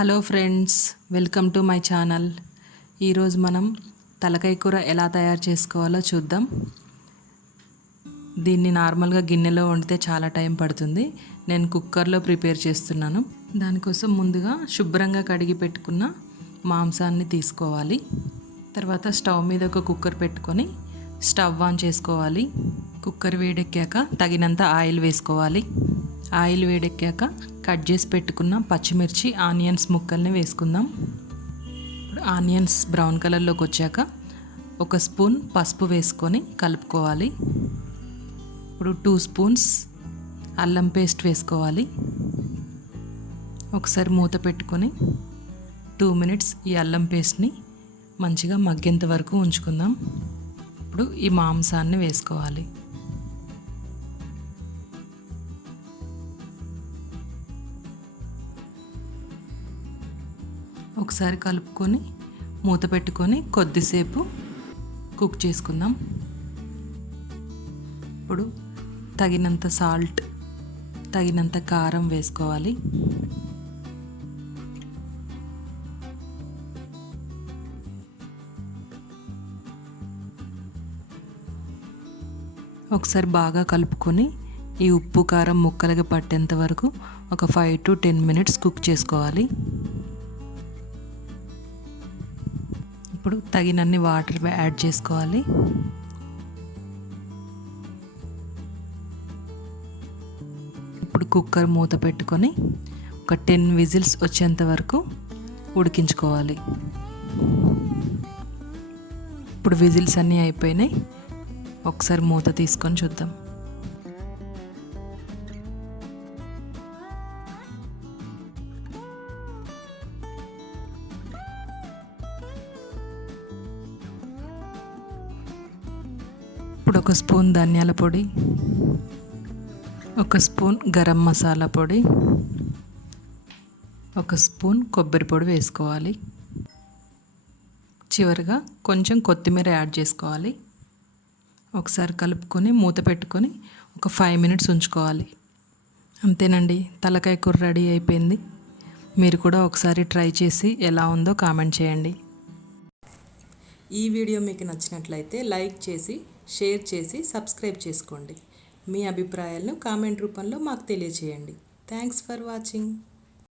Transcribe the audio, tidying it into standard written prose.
Hello friends, welcome to my channel. ఈరోజు మనం తలకాయ కూర ఎలా తయారు చేసుకోవాలో చూద్దాం. దీన్ని నార్మల్గా గిన్నెలో వండితే చాలా టైం పడుతుంది. నేను కుక్కర్లో ప్రిపేర్ చేస్తున్నాను. దానికోసం ముందుగా శుభ్రంగా కడిగి పెట్టుకున్న మాంసాన్ని తీసుకోవాలి. తర్వాత స్టవ్ మీద ఒక కుక్కర్ పెట్టుకొని స్టవ్ ఆన్ చేసుకోవాలి. కుక్కర్ వేడెక్కాక తగినంత ఆయిల్ వేసుకోవాలి. ఆయిల్ వేడెక్కాక కట్ చేసి పెట్టుకున్న పచ్చిమిర్చి, ఆనియన్స్ ముక్కల్ని వేసుకుందాం. ఇప్పుడు ఆనియన్స్ బ్రౌన్ కలర్లోకి వచ్చాక ఒక స్పూన్ పసుపు వేసుకొని కలుపుకోవాలి. ఇప్పుడు 2 స్పూన్స్ అల్లం పేస్ట్ వేసుకోవాలి. ఒకసారి మూత పెట్టుకొని 2 మినిట్స్ ఈ అల్లం పేస్ట్ని మంచిగా మగ్గేంత వరకు ఉంచుకుందాం. ఇప్పుడు ఈ మాంసాన్ని వేసుకోవాలి. ఒకసారి కలుపుకొని మూత పెట్టుకొని కొద్దిసేపు కుక్ చేసుకుందాం. ఇప్పుడు తగినంత సాల్ట్, తగినంత కారం వేసుకోవాలి. ఒకసారి బాగా కలుపుకొని ఈ ఉప్పు కారం ముక్కలకి పట్టేంత వరకు ఒక 5 to 10 మినిట్స్ కుక్ చేసుకోవాలి. ఇప్పుడు తగినన్ని వాటర్ యాడ్ చేసుకోవాలి. ఇప్పుడు కుక్కర్ మూత పెట్టుకొని ఒక 10 విజిల్స్ వచ్చేంత వరకు ఉడికించుకోవాలి. ఇప్పుడు విజిల్స్ అన్నీ అయిపోయినాయి. ఒకసారి మూత తీసుకొని చూద్దాం. ఇప్పుడు ఒక స్పూన్ ధనియాల పొడి, ఒక స్పూన్ గరం మసాలా పొడి, ఒక స్పూన్ కొబ్బరి పొడి వేసుకోవాలి. చివరిగా కొంచెం కొత్తిమీర యాడ్ చేసుకోవాలి. ఒకసారి కలుపుకొని మూత పెట్టుకొని ఒక 5 మినిట్స్ ఉంచుకోవాలి. అంతేనండి, తలకాయ కూర రెడీ అయిపోయింది. మీరు కూడా ఒకసారి ట్రై చేసి ఎలా ఉందో కామెంట్ చేయండి. ఈ వీడియో మీకు నచ్చినట్లయితే లైక్ చేసి, షేర్ చేసి, సబ్స్క్రైబ్ చేసుకోండి. మీ అభిప్రాయాలను కామెంట్ రూపంలో మాకు తెలియజేయండి. Thanks for watching.